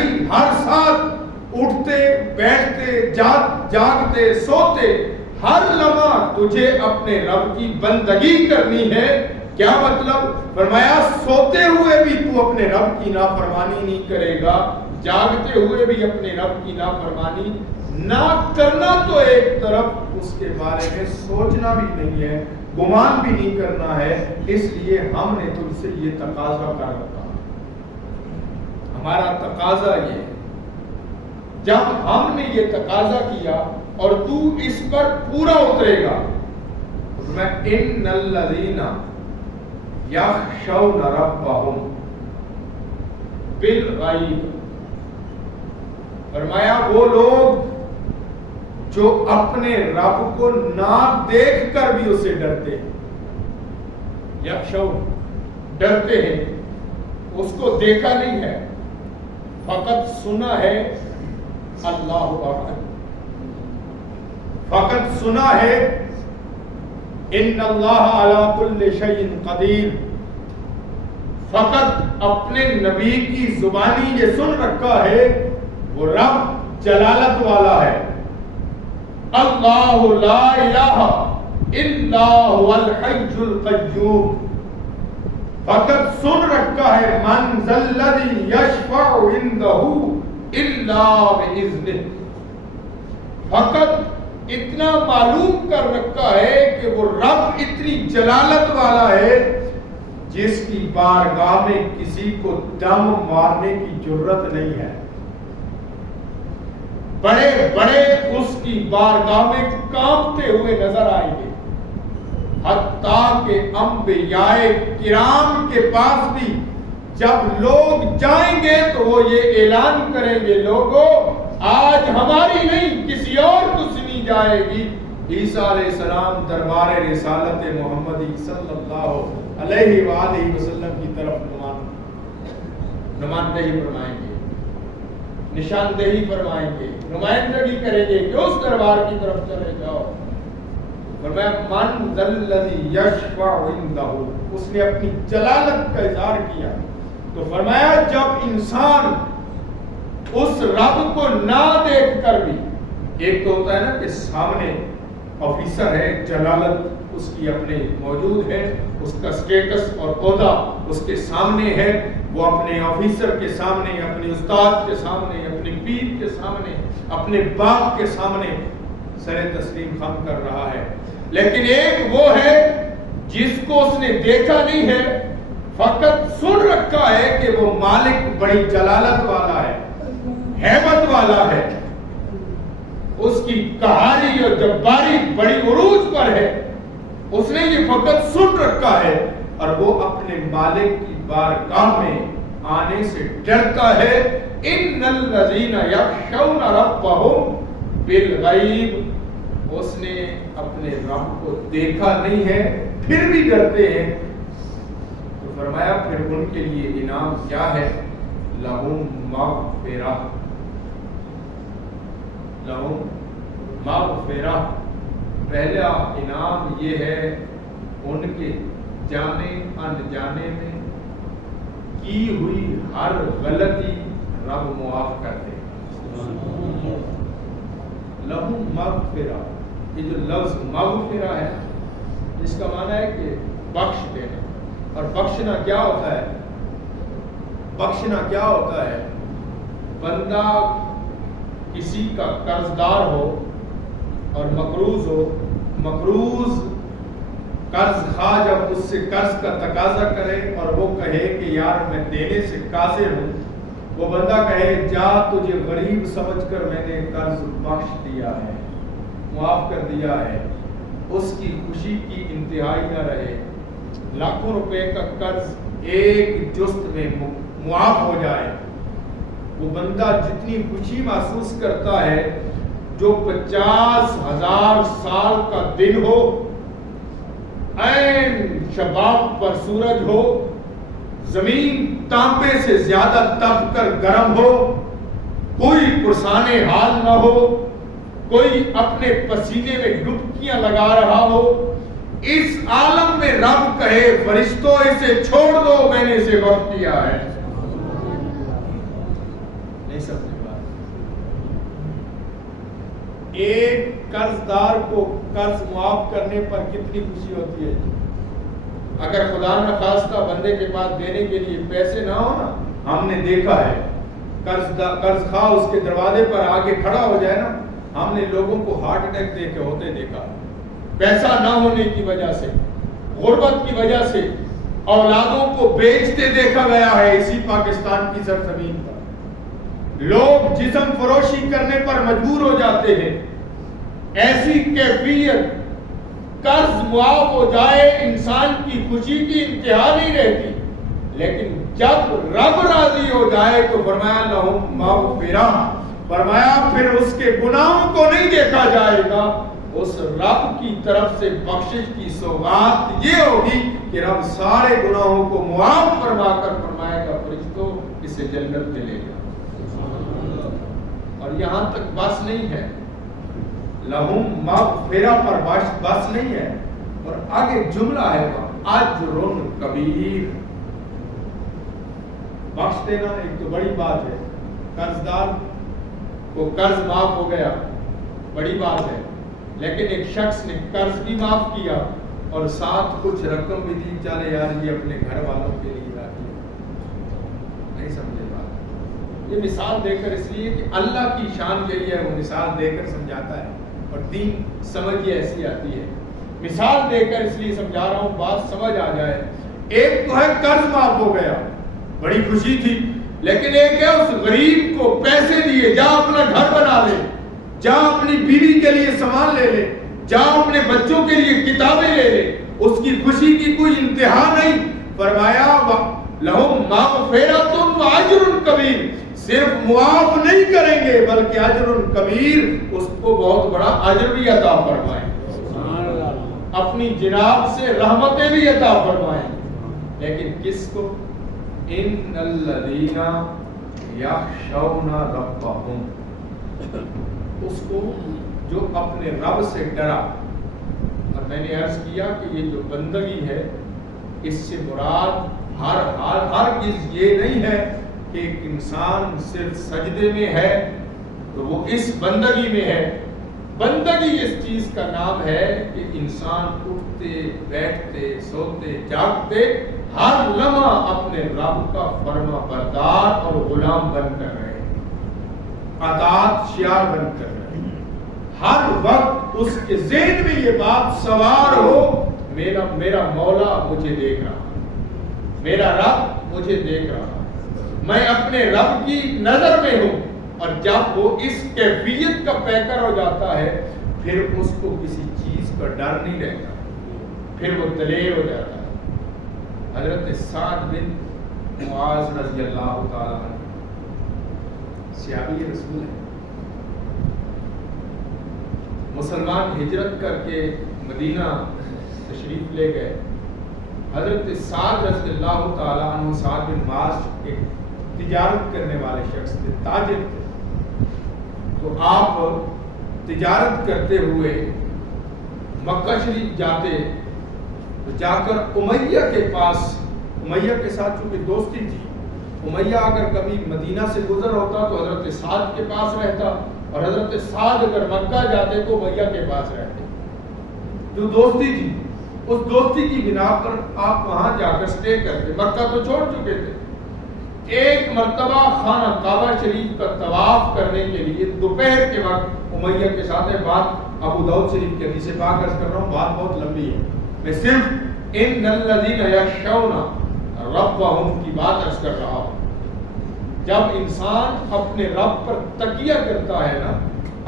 نہیں، ہر ساتھ اٹھتے بیٹھتے جاگتے سوتے ہر لمحہ تجھے اپنے رب کی بندگی کرنی ہے۔ کیا مطلب؟ فرمایا سوتے ہوئے بھی تو اپنے رب کی نافرمانی نہیں کرے گا، جاگتے ہوئے بھی اپنے رب کی نافرمانی نہ کرنا تو ایک طرف، اس کے بارے میں سوچنا بھی نہیں ہے، گمان بھی نہیں کرنا ہے۔ اس لیے ہم نے تم سے یہ تقاضا کر رکھا، ہمارا تقاضا یہ ہے۔ جب ہم نے یہ تقاضا کیا اور تو اس پر پورا اترے گا، میں ان الذین یخشون ربہم بالغیب، فرمایا وہ لوگ جو اپنے رب کو نہ دیکھ کر بھی اسے ڈرتے ہیں، یخشون ڈرتے ہیں، اس کو دیکھا نہیں ہے، فقط سنا ہے، اللہ اکبر، فقط سنا ہے، ان اللہ علی کل شیء قدیر، فقط اپنے نبی کی زبانی یہ سن رکھا ہے وہ رب جلالت والا ہے، اللہ لا الہ الا هو الحی القیوم، فقط سن رکھا ہے من ذا الذی یشفع عندہ الا باذنہ، فقط اتنا معلوم کر رکھا ہے کہ وہ رب اتنی جلالت والا ہے جس کی بارگاہ میں کسی کو دم مارنے کی جرت نہیں ہے، بڑے بڑے اس کی بارگاہ میں کانپتے ہوئے نظر آئیں گے، حتیٰ کہ انبیاء کرام کے پاس بھی جب لوگ جائیں گے تو وہ یہ اعلان کریں گے، لوگوں آج ہماری نہیں کسی اور کو سنی جائے گی۔ عیسیٰ علیہ السلام دربار رسالت محمدی صلی اللہ علیہ وآلہ وسلم کی طرف نمائندگی فرمائیں گے، نشاندہی فرمائیں گے، نمائندگی کریں گے کہ اس دربار کی طرف چلے جاؤ۔ فرمایا من ذا الذی یشفع عندہ، اس نے اپنی جلالت کا اظہار کیا۔ تو فرمایا جب انسان اس رب کو نہ دیکھ کر بھی، ایک تو ہوتا ہے نا کہ سامنے آفیسر ہے، جلالت اس کی اپنے موجود ہے، اس کا سٹیٹس اور عہدہ اس کے سامنے ہے، وہ اپنے آفیسر کے سامنے، اپنے استاد کے سامنے، اپنے پیر کے سامنے، اپنے باپ کے سامنے سر تسلیم خم کر رہا ہے۔ لیکن ایک وہ ہے جس کو اس نے دیکھا نہیں ہے، فقط سن رکھا ہے کہ وہ مالک بڑی جلالت والا ہے، ہیبت والا ہے، اس کی قہاری اور جباری بڑی عروج پر ہے، اس نے یہ فقط سن رکھا ہے اور وہ اپنے مالک کی بارگاہ میں آنے سے ڈرتا ہے۔ ان الذین یخشون ربہم بالغیب، اس نے اپنے رب کو دیکھا نہیں ہے پھر بھی ڈرتے ہیں۔ تو فرمایا پھر ان کے لیے انعام کیا ہے؟ لہم مغفرہ، لہم مغفرہ، پہلا انعام یہ ہے ان کے جانے انجانے میں کی ہوئی ہر غلطی رب معاف کر دے گا۔ لہم مغفرہ، یہ جو لفظ مغفرہ ہے اس کا معنی ہے کہ بخش دینا، اور بخشنا کیا ہوتا ہے؟ بخشنا کیا ہوتا ہے؟ بندہ کسی کا قرض دار ہو اور مقروض ہو، مقروض قرض خواہ جب اس سے قرض کا تقاضا کرے اور وہ کہے کہ یار میں دینے سے قاصر ہوں، وہ بندہ کہے جا تجھے غریب سمجھ کر میں نے قرض بخش دیا ہے، معاف کر دیا ہے، اس کی خوشی کی انتہائی نہ رہے، لاکھوں روپے کا قرض ایک جست میں معاف ہو جائے، وہ بندہ جتنی خوشی محسوس کرتا ہے، جو 50,000 سال کا دن ہو، عین شباب پر سورج ہو، زمین تانبے سے زیادہ تپ کر گرم ہو، کوئی پرسان حال نہ ہو، کوئی اپنے پسینے میں ڈبکیاں لگا رہا ہو، اس عالم میں رب کہے فرشتوں اسے چھوڑ دو میں نے اسے وقت دیا ہے، نہیں سمجھے بات؟ ایک قرض دار کو قرض معاف کرنے پر کتنی خوشی ہوتی ہے جی؟ اگر خدا نہ خواستہ بندے کے پاس دینے کے لیے پیسے نہ ہو نا، ہم نے دیکھا ہے قرض خواہ اس کے دروازے پر آگے کھڑا ہو جائے نا، ہم نے لوگوں کو ہارٹ اٹیک دے کے ہوتے دیکھا، پیسہ نہ ہونے کی وجہ سے، غربت کی وجہ سے اولادوں کو بیچتے دیکھا گیا ہے اسی پاکستان کی سرزمین پر۔ لوگ جسم فروشی کرنے پر مجبور ہو جاتے ہیں۔ ایسی کیفیت، قرض معاف ہو جائے انسان کی خوشی کی انتہا نہیں رہتی، لیکن جب رب راضی ہو جائے تو فرمایا لہم مغفرہ، فرمایا پھر اس کے گناہوں کو نہیں دیکھا جائے گا، اس رب کی طرف سے بخشش کی سوغات یہ ہوگی کہ رب سارے گناہوں کو معاف فرما کر فرمائے گا فرشتوں اسے جنت میں لے جاؤ۔ اور یہاں تک بس نہیں ہے، لہم مغفرہ پر بس نہیں ہے، اور آگے جملہ ہے اجر کبیر، بخش دینا ایک تو بڑی بات ہے، قرض دار کو قرض معاف ہو گیا بڑی بات ہے، لیکن ایک شخص نے قرض بھی معاف کیا اور ساتھ کچھ رقم بھی دی، چلے یار یہ اپنے گھر والوں کے لیے رکھیے۔ نہیں سمجھے بات؟ یہ مثال دے کر اس لیے کہ اللہ کی شان یہی ہے، وہ مثال دے کر سمجھاتا ہے، اور دین سمجھ یہ ایسی آتی ہے۔ مثال دے کر اس لیے سمجھا رہا ہوں بات سمجھ آ جائے۔ ایک تو ہے قرض معاف ہو گیا، بڑی خوشی تھی، لیکن ایک ہے اس غریب کو پیسے دیے، جا اپنا گھر بنا لے، جا اپنی بیوی کے لیے سامان لے لے، جا اپنے بچوں کے لیے کتابیں لے لے، اس کی خوشی کی کوئی انتہا نہیں۔ فرمایا لہم مغفرۃ واجر کبیر، صرف معاف نہیں کریں گے بلکہ اجر کبیر، اس کو بہت بڑا اجر بھی عطا فرمائیں، اپنی جناب سے رحمتیں بھی عطا فرمائیں۔ لیکن کس کو؟ ان الذین یخشون ربہم، اس کو جو اپنے رب سے ڈرا۔ اور میں نے عرض کیا کہ یہ جو بندگی ہے، اس سے مراد ہر چیز یہ نہیں ہے کہ ایک انسان صرف سجدے میں ہے تو وہ اس بندگی میں ہے۔ بندگی اس چیز کا نام ہے کہ انسان اٹھتے بیٹھتے سوتے جاگتے ہر لمحہ اپنے رب کا فرما بردار اور غلام بن کر رہے، اطاعت شعار بن کر رہے، ہر وقت اس کے ذہن میں یہ بات سوار ہو، میرا مولا مجھے دیکھ رہا، میرا رب مجھے دیکھ رہا، میں اپنے رب کی نظر میں ہوں۔ اور جب وہ اس کیفیت کا پیکر ہو جاتا ہے پھر اس کو کسی چیز کا ڈر نہیں رہتا، پھر وہ دلیر ہو جاتا ہے۔ حضرت سعد بن معاذ رضی اللہ تعالیٰ عنہ صحابی رسول ہے، مسلمان ہجرت کر کے مدینہ تشریف لے گئے۔ حضرت سعد رضی اللہ تعالیٰ عنہ، سعد بن معاذ ایک تجارت کرنے والے شخص تھے، تاجر تھے، تو آپ تجارت کرتے ہوئے مکہ شریف جاتے تو جا کر امیہ کے پاس، امیہ کے ساتھ چونکہ دوستی تھی، امیہ اگر کبھی مدینہ سے گزر ہوتا تو حضرت سعد کے پاس رہتا، اور حضرت سعد اگر مکہ جاتے تو امیہ کے پاس رہتے، جو دوستی تھی۔ اس دوستی کی بنا پر آپ وہاں جا کر سٹے کرتے، مکہ تو چھوڑ چکے تھے۔ ایک مرتبہ خانہ کعبہ شریف کا طواف کرنے کے لیے دوپہر کے وقت امیہ کے ساتھ ہے، بات ابو داؤد شریف کے حدیث پاک عرض کر رہا ہوں، بات بہت لمبی ہے، میں صرف ان الذین یخشون ربہم کی بات عرض کر رہا ہوں۔ جب انسان اپنے رب پر تکیہ کرتا ہے نا،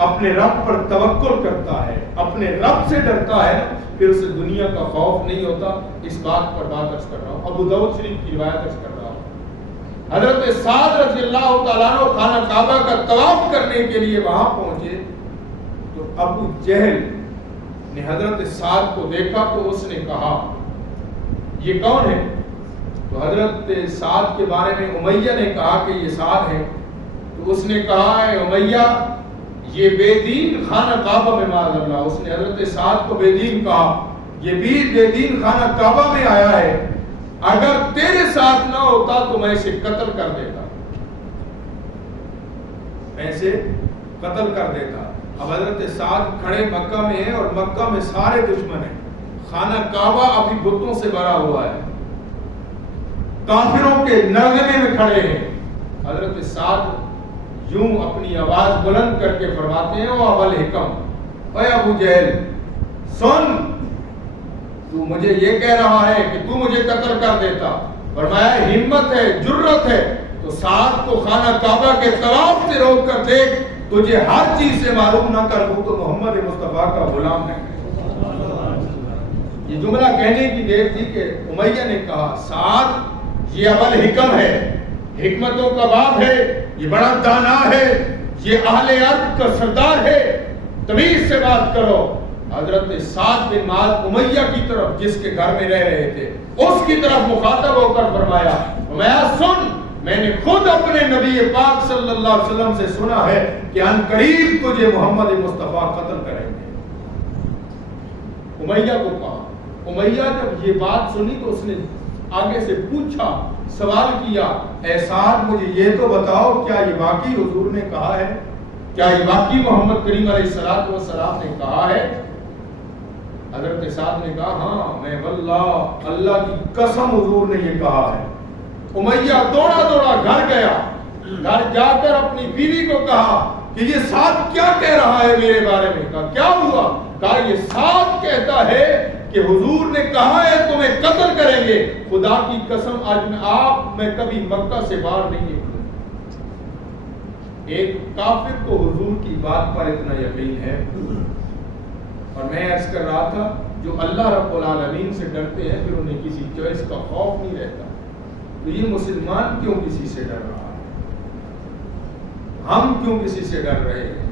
اپنے رب پر توکل کرتا ہے، اپنے رب سے ڈرتا ہے نا، پھر اسے دنیا کا خوف نہیں ہوتا۔ اس بات پر بات عرض کر رہا ہوں، ابو داؤد شریف کی روایت عرض کر رہا ہوں۔ حضرت سعد رضی اللہ تعالیٰ عنہ خانہ کعبہ کا طواف کرنے کے لیے وہاں پہنچے تو ابو جہل نے حضرت سعد کو دیکھا تو اس نے کہا یہ کون ہے؟ تو حضرت سعد کے بارے میں امیہ نے کہا کہ یہ سعد ہے، تو اس نے کہا اے امیہ یہ بے دین خانہ کعبہ میں معاذ اللہ، اس نے حضرت سعد کو بے دین کہا، یہ بھی بے دین خانہ کعبہ میں آیا ہے، اگر تیرے ساتھ نہ ہوتا تو میں اسے قتل کر دیتا۔ میں اسے قتل کر دیتا. اب حضرت سعد کھڑے مکہ میں ہیں اور مکہ میں سارے دشمن ہیں. خانہ کعبہ ابھی بتوں سے بھرا ہوا ہے, کافروں کے نغمے میں کھڑے ہیں. حضرت سعد یوں اپنی آواز بلند کر کے فرماتے ہیں, او ابو الحکم, اے ابو جہل سن, تو مجھے یہ کہہ رہا ہے کہ تو مجھے قتل کر دیتا. فرمایا ہمت ہے, جرت ہے تو سعد کو خانہ کعبہ کے طرف سے روک کر دیکھ, تجھے ہر چیز سے معلوم نہ کر وہ تو محمد مصطفیٰ کا غلام ہے. یہ جملہ کہنے کی دیر تھی کہ امیہ نے کہا سعد یہ ابو الحکم ہے, حکمتوں کا باپ ہے, یہ بڑا دانا ہے, یہ اہل ارض کا سردار ہے, تمیز سے بات کرو. حضرت سعد بن معاذ امیہ کی طرف, جس کے گھر میں رہ رہے تھے, اس کی طرف مخاطب ہو کر فرمایا, میں سن, میں نے خود اپنے نبی پاک صلی اللہ علیہ وسلم سے سنا ہے کہ ان قریب تجھے محمد مصطفیٰ قتل کریں گے. امیہ کو کہا. امیہ جب یہ بات سنی تو اس نے آگے سے پوچھا, سوال کیا, اے سعد مجھے یہ تو بتاؤ کیا یہ واقعی حضور نے کہا ہے, کیا یہ واقعی محمد کریم علیہ السلام نے کہا ہے؟ حضرت سعد نے کہا ہاں, میں واللہ اللہ کی قسم حضور نے یہ کہا ہے. امیہ دوڑا دوڑا گھر گیا, گھر جا کر اپنی بیوی کو کہا کہ یہ سعد کیا کہہ رہا ہے میرے بارے میں. کہا کیا ہوا؟ کہا یہ سعد کہتا ہے کہ حضور نے کہا ہے تمہیں قتل کریں گے. خدا کی قسم آج میں کبھی مکہ سے باہر نہیں نکلوں. ایک کافر کو حضور کی بات پر اتنا یقین ہے, اور میں عرض کر رہا تھا جو اللہ رب العالمین سے ڈرتے ہیں پھر انہیں کسی چوائس کا خوف نہیں رہتا. تو یہ مسلمان کیوں کسی سے ڈر رہا ہے؟ ہم کیوں کسی سے ڈر رہے ہیں؟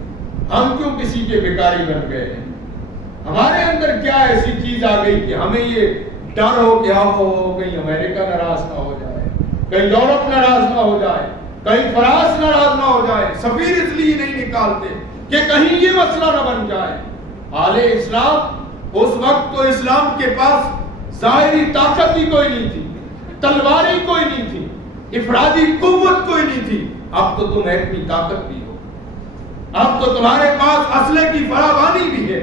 ہم کیوں کسی کے بیکاری بن گئے ہیں؟ ہمارے اندر کیا ایسی چیز آ گئی کہ ہمیں یہ ڈر ہو کہ کہیں امریکہ ناراض نہ ہو جائے, کہیں یورپ ناراض نہ ہو جائے, کہیں فرانس ناراض نہ ہو جائے. سفیر اس لیے نہیں نکالتے کہ کہیں یہ مسئلہ نہ بن جائے. اہل اسلام اس وقت تو اسلام کے پاس ظاہری طاقت ہی کوئی نہیں تھی, تلوار ہی کوئی نہیں تھی, افرادی قوت کوئی نہیں تھی. اب تو تم ایٹمی طاقت بھی ہو, اب تو تمہارے پاس اسلحے کی فراوانی بھی ہے,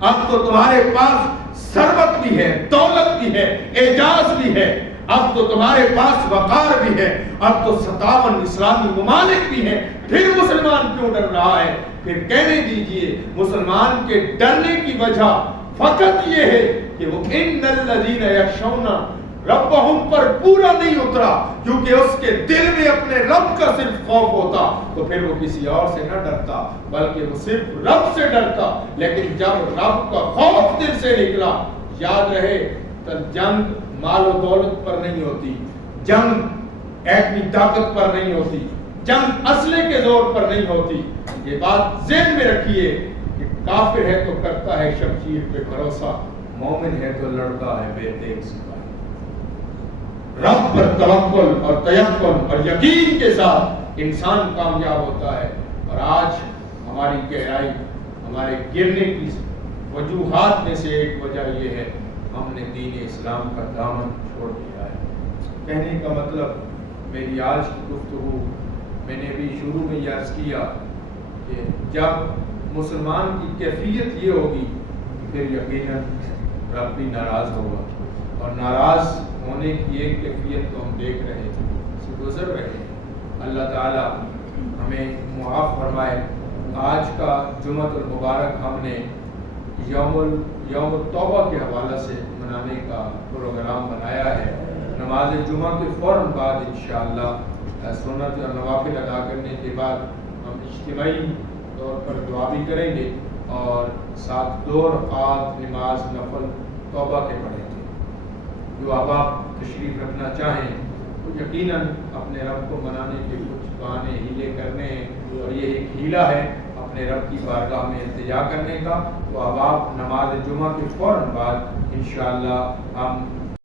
اب تو تمہارے پاس ثروت بھی ہے, دولت بھی ہے, اعجاز بھی ہے, اب تو تمہارے پاس وقار بھی ہے, اب تو 57 اسلامی ممالک بھی ہیں. پھر مسلمان کیوں ڈر رہا ہے؟ پھر کہنے دیجئے مسلمان کے ڈرنے کی وجہ فقط یہ ہے کہ وہ ان الذین یخشون ربہم پر پورا نہیں اترا, کیونکہ اس کے دل میں اپنے رب کا صرف خوف ہوتا تو پھر وہ کسی اور سے نہ ڈرتا بلکہ وہ صرف رب سے ڈرتا. لیکن جب رب کا خوف دل سے نکلا, یاد رہے تو جنگ مال و دولت پر نہیں ہوتی, جنگ ایٹمی طاقت پر نہیں ہوتی, جنگ اسلحے کے زور پر نہیں ہوتی. یہ بات ذہن میں رکھیے کہ کافر ہے تو کرتا ہے شمشیر پہ بھروسہ, مومن ہے تو لڑتا ہے بے تیغ سپاہی. رب پر توکل اور تیقن اور یقین کے ساتھ انسان کامیاب ہوتا ہے. اور آج ہماری گہرائی, ہمارے گرنے کی وجوہات میں سے ایک وجہ یہ ہے ہم نے دین اسلام کا دامن چھوڑ دیا ہے. کہنے کا مطلب میری آج کی گفتگو, میں نے بھی شروع میں یہ عرض کیا کہ جب مسلمان کی کیفیت یہ ہوگی پھر یقیناً رب بھی ناراض ہوگا, اور ناراض ہونے کی ایک کیفیت تو ہم دیکھ رہے ہیں, سے گزر رہے ہیں. اللہ تعالیٰ ہمیں معاف فرمائے. آج کا جمعۃ المبارک ہم نے یوم التوبہ کے حوالے سے منانے کا پروگرام بنایا ہے. نماز جمعہ کے فوراً بعد انشاءاللہ سنت اور نوافل ادا کرنے کے بعد ہم اجتماعی طور پر دعا بھی کریں گے, اور ساتھ 2 رکعات نماز نفل توبہ کے پڑھیں گے. جو آپ تشریف رکھنا چاہیں تو یقیناً اپنے رب کو منانے کے کچھ بہانے ہیلے کرنے ہیں, اور یہ ایک ہیلا ہے اپنے رب کی بارگاہ میں التجا کرنے کا. تو اب آپ نماز جمعہ کے فوراً بعد انشاءاللہ ہم